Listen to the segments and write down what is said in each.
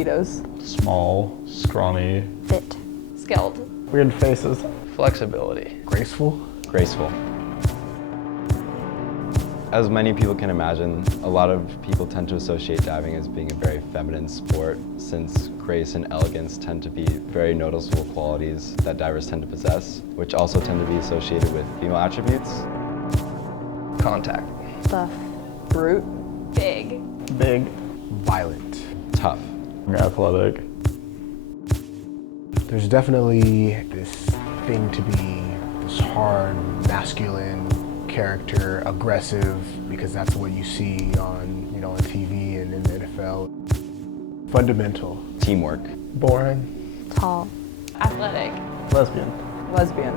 speedos. Small, scrawny. Fit. Skilled. Weird faces. Flexibility. Graceful. Graceful. As many people can imagine, a lot of people tend to associate diving as being a very feminine sport, since grace and elegance tend to be very noticeable qualities that divers tend to possess, which also tend to be associated with female attributes. Contact. Buff. Brute. Big. Big. Violent. Tough. Athletic. There's definitely this thing to be this hard, masculine character, aggressive, because that's what you see on, on TV and in the NFL. Fundamental. Teamwork. Boring. Tall. Athletic. Lesbian. Lesbian.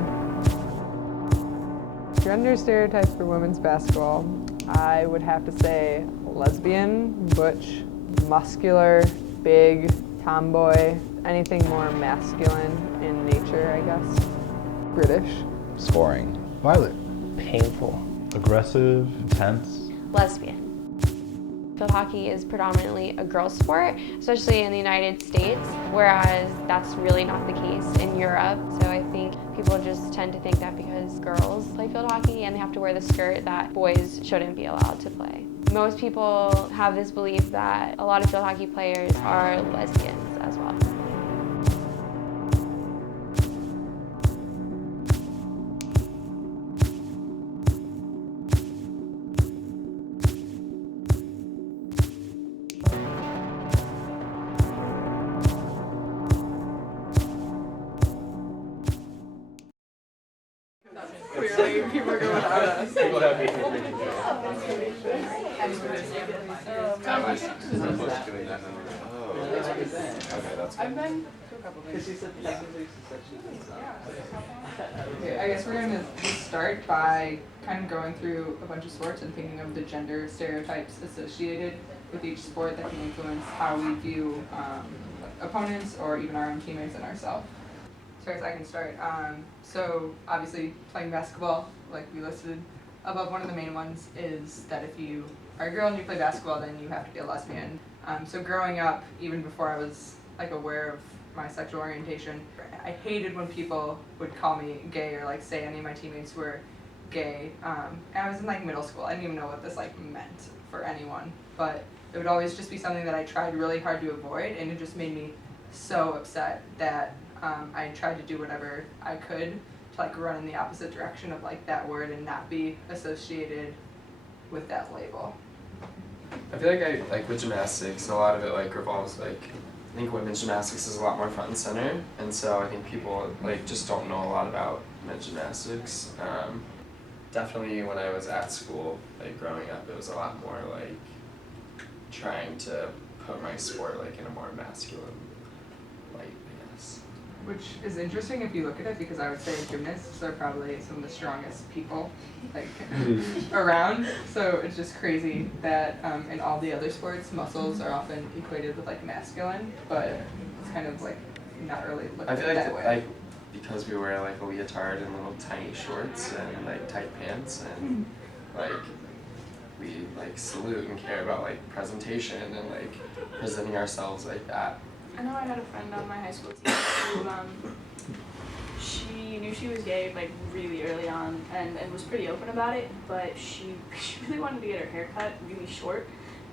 Gender stereotypes for women's basketball. I would have to say lesbian, butch, muscular, big, tomboy, anything more masculine in nature, I guess. British. Scoring. Violent. Painful. Aggressive. Intense. Lesbian. Field hockey is predominantly a girls' sport, especially in the United States, whereas that's really not the case in Europe. So I think people just tend to think that because girls play field hockey and they have to wear the skirt, that boys shouldn't be allowed to play. Most people have this belief that a lot of field hockey players are lesbians as well. Clearly, people are going out of us. I've been to a couple things. Okay, I guess we're going to just start by kind of going through a bunch of sports and thinking of the gender stereotypes associated with each sport that can influence how we view opponents or even our own teammates and ourselves. So I guess I can start. So obviously playing basketball, like we listed above, one of the main ones is that if you are a girl and you play basketball, then you have to be a lesbian. So growing up, even before I was like aware of my sexual orientation, I hated when people would call me gay or like say any of my teammates were gay. And I was in like middle school. I didn't even know what this like meant for anyone, but it would always just be something that I tried really hard to avoid, and it just made me so upset that I tried to do whatever I could to like run in the opposite direction of like that word and not be associated with that label. I feel like with gymnastics, a lot of it like revolves I think women's gymnastics is a lot more front and center, and so I think people like just don't know a lot about men's gymnastics. Definitely when I was at school, like growing up, it was a lot more like trying to put my sport like in a more masculine light, I guess. Which is interesting if you look at it, because I would say gymnasts are probably some of the strongest people like around. So it's just crazy that in all the other sports, muscles are often equated with like masculine, but it's kind of like not really looked I at feel like that way. because we wear like a leotard and little tiny shorts and like tight pants and like we like salute and care about like presentation and like presenting ourselves like that. I know I had a friend on my high school team who she knew she was gay like really early on and was pretty open about it, but she really wanted to get her hair cut really short,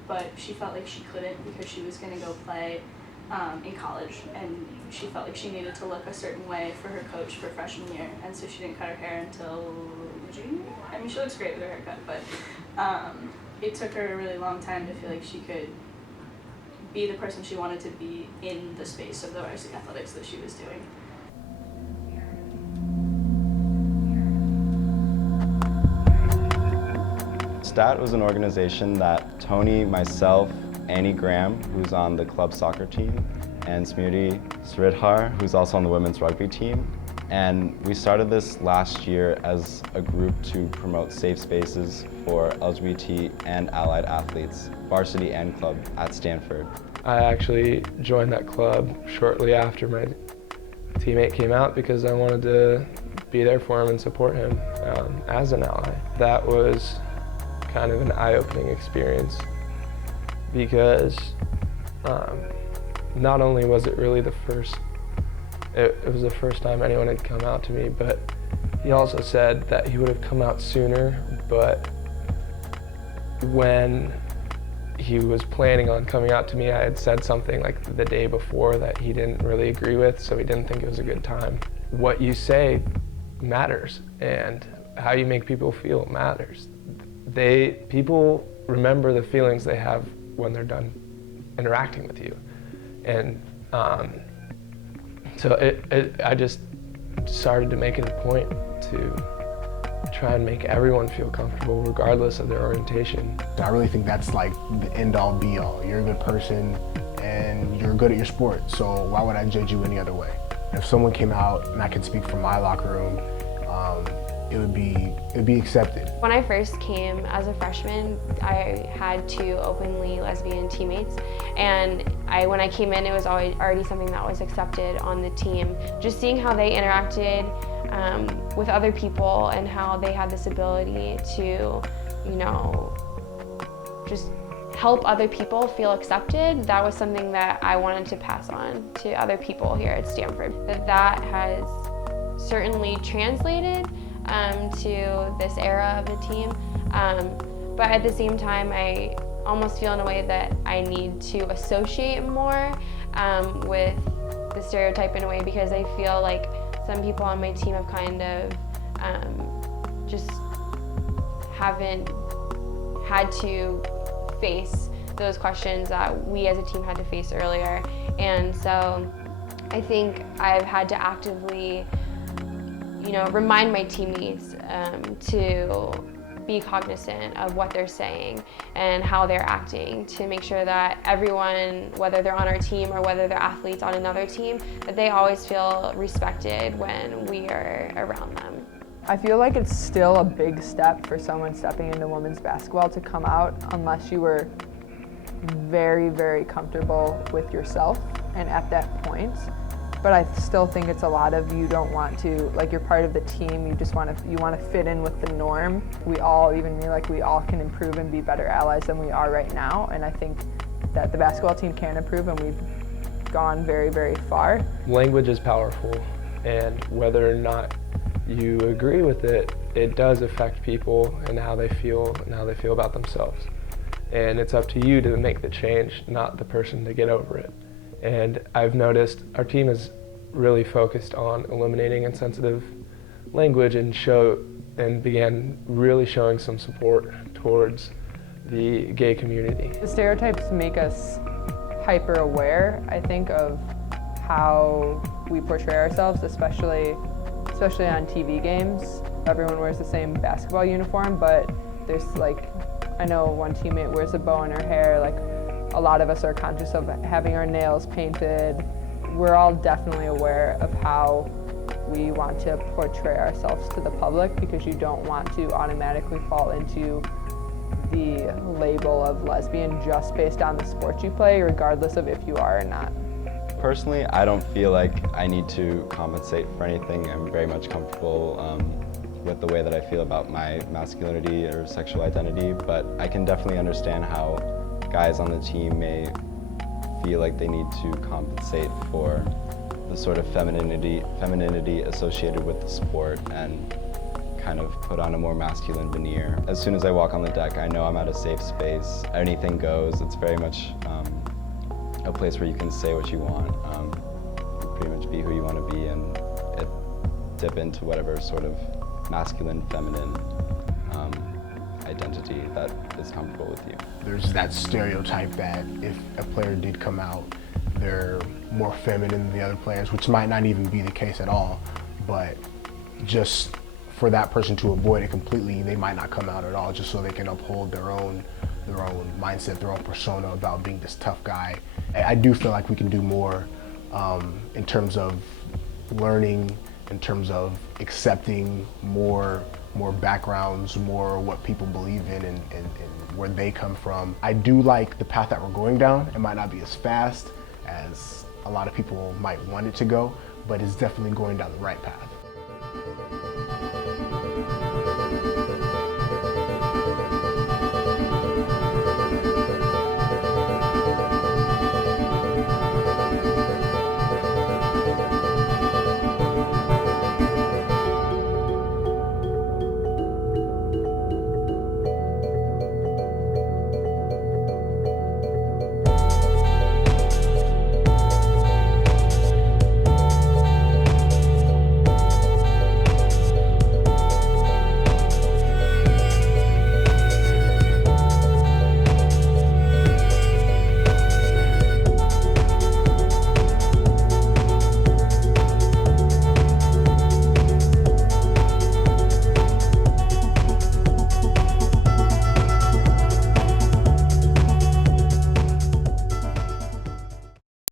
but she felt like she couldn't because she was going to go play in college, and she felt like she needed to look a certain way for her coach for freshman year, and so she didn't cut her hair until junior. I mean, she looks great with her haircut, but it took her a really long time to feel like she could be the person she wanted to be in the space of the varsity athletics that she was doing. STAT was an organization that Tony, myself, Annie Graham, who's on the club soccer team, and Smriti Sridhar, who's also on the women's rugby team. And we started this last year as a group to promote safe spaces for LGBT and allied athletes, varsity and club, at Stanford. I actually joined that club shortly after my teammate came out because I wanted to be there for him and support him as an ally. That was kind of an eye-opening experience because not only was it really it was the first time anyone had come out to me, but he also said that he would have come out sooner, but when he was planning on coming out to me, I had said something like the day before that he didn't really agree with, so he didn't think it was a good time. What you say matters, and how you make people feel matters. People remember the feelings they have when they're done interacting with you. And so I just started to make it a point to try and make everyone feel comfortable regardless of their orientation. I really think that's like the end-all be-all. You're a good person and you're good at your sport, so why would I judge you any other way? If someone came out, and I can speak from my locker room, it would be accepted. When I first came as a freshman, I had 2 openly lesbian teammates, and when I came in, it was already something that was accepted on the team. Just seeing how they interacted with other people and how they had this ability to, just help other people feel accepted, that was something that I wanted to pass on to other people here at Stanford. That has certainly translated to this era of the team, but at the same time I almost feel in a way that I need to associate more with the stereotype in a way, because I feel like some people on my team have kind of just haven't had to face those questions that we as a team had to face earlier, and so I think I've had to actively remind my teammates to be cognizant of what they're saying and how they're acting, to make sure that everyone, whether they're on our team or whether they're athletes on another team, that they always feel respected when we are around them. I feel like it's still a big step for someone stepping into women's basketball to come out unless you were very, very comfortable with yourself and at that point. But I still think it's a lot of, you don't want to, like, you're part of the team, you want to fit in with the norm. We all can improve and be better allies than we are right now, and I think that the basketball team can improve, and we've gone very, very far. Language is powerful, and whether or not you agree with it, it does affect people and how they feel about themselves. And it's up to you to make the change, not the person to get over it. And I've noticed our team is really focused on eliminating insensitive language and began really showing some support towards the gay community. The stereotypes make us hyper aware, I think, of how we portray ourselves, especially on TV games. Everyone wears the same basketball uniform, but there's I know one teammate wears a bow in her hair, a lot of us are conscious of having our nails painted. We're all definitely aware of how we want to portray ourselves to the public, because you don't want to automatically fall into the label of lesbian just based on the sport you play, regardless of if you are or not. Personally, I don't feel like I need to compensate for anything. I'm very much comfortable with the way that I feel about my masculinity or sexual identity, but I can definitely understand how guys on the team may feel like they need to compensate for the sort of femininity associated with the sport and kind of put on a more masculine veneer. As soon as I walk on the deck, I know I'm at a safe space. Anything goes. It's very much a place where you can say what you want, pretty much be who you want to be, and dip into whatever sort of masculine, feminine identity that is comfortable with you. There's that stereotype that if a player did come out, they're more feminine than the other players, which might not even be the case at all, but just for that person to avoid it completely, they might not come out at all, just so they can uphold their own mindset, their own persona about being this tough guy. I do feel like we can do more in terms of learning, in terms of accepting more backgrounds, more what people believe in and where they come from. I do like the path that we're going down. It might not be as fast as a lot of people might want it to go, but it's definitely going down the right path.